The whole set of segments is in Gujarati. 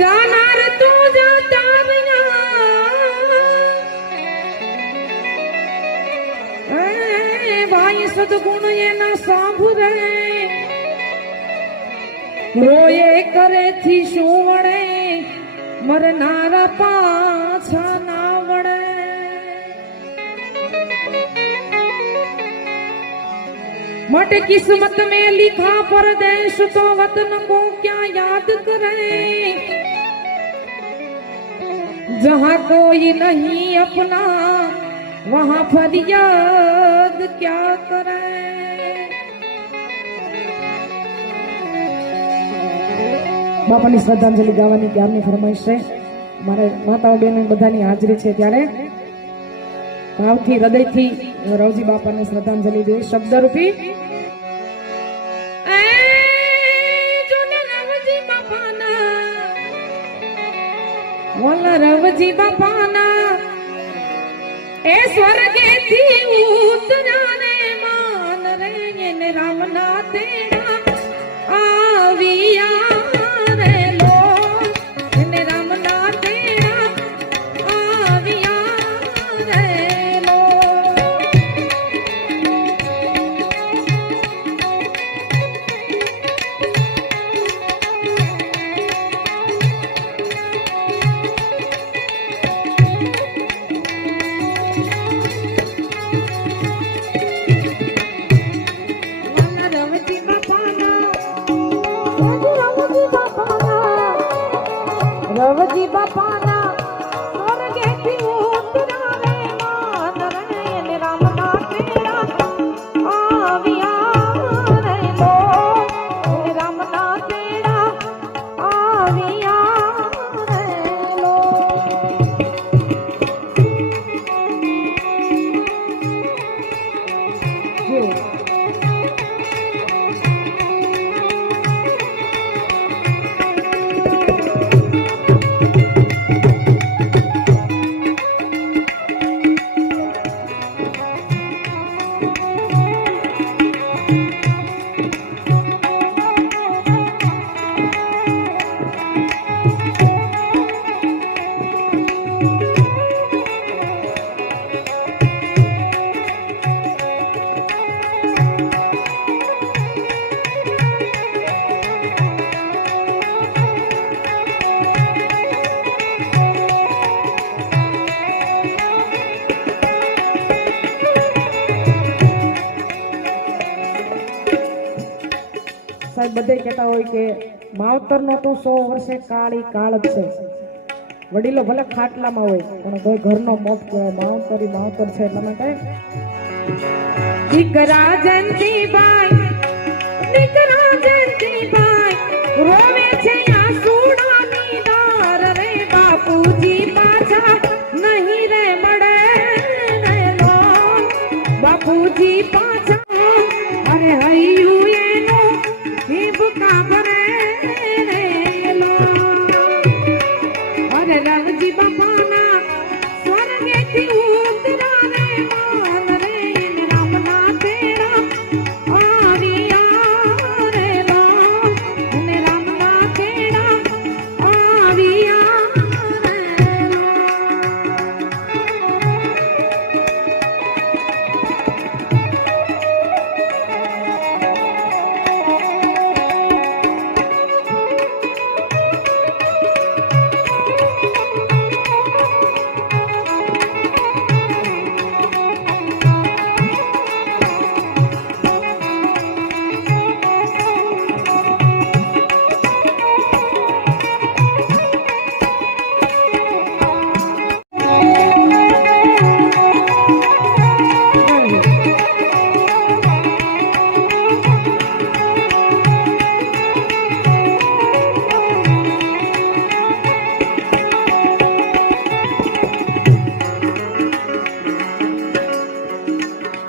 જાનાર તું જાતા ભાઈ સદગુણ એના સાંભળે રોયે કરે થી શું વળે મરનારા પાછા ના વળે मट किस्मत में लिखा परदेश तो वतन को क्या याद करे जहां कोई नहीं अपना वहां फरियाद क्या करे। બાપાની શ્રદ્ધાંજલિ ગાવાની ક્યારની ફરમાઈશ છે મારે માતાઓ બહેનો બધાની હાજરી છે ત્યારે ભાવથી હૃદયથી રવજી બાપાને શ્રદ્ધાંજલિ દે શબ્દ રૂપી રવજી બાપાના એ સ્વર્ગેથી ઉતરાને માન રે એને રામના તેડા આવ્યા રે લો એને રામના તેડા આવ્યા રે લો। રવજી બાપાના સ્વર્ગેથી ઉતરાને માન રે એને રામના તેડા આવ્યા રે લો એને રામના તેડા આવ્યા રે લો। સાહેબ બધે કહેતા હોય કે માવતરનો તો 100 વર્ષે કાળી કાળ જ છે। વડીલો ભલે ખાટલામાં હોય પણ કોઈ ઘરનો મોત કહેવાય માવતરી માવતર છે એટલા માટે દીકરા જયંતીભાઈ રોવે છે આંસુડાની ધાર રે બાપુજી પાછા નહીં રે મળે રે લો બાપુજી પાછા અરે હૈયું એનું ભૂકા ભરે રે લો અરે રવજી બાપાના સ્વર્ગેથી ઉતરાને માન રે રામના તેડા આવ્યા રે લો અને રામના તેડા આવ્યા રે લો।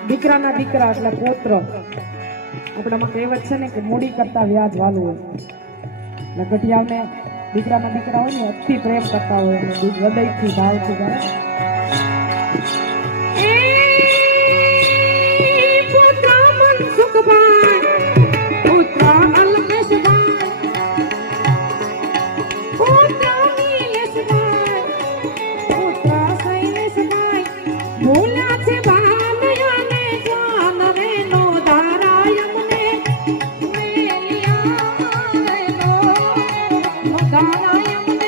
દીકરાના દીકરા એટલે પુત્ર આપણામાં કહેવત છે ને કે મૂડી કરતા વ્યાજ વાલું હોય એટલે ઘટિયાને દીકરાના દીકરા હોય ને અતિ પ્રેમ કરતા હોય હૃદયથી ભાવથી ગાય પુત્ર પુત્ર નીલેશભાઈ, પુત્ર શૈલેષભાઈ, ભૂલા છે બાંધયાને જાન રે નો ધારાય મને મેલિયા રે નો ધારાય મને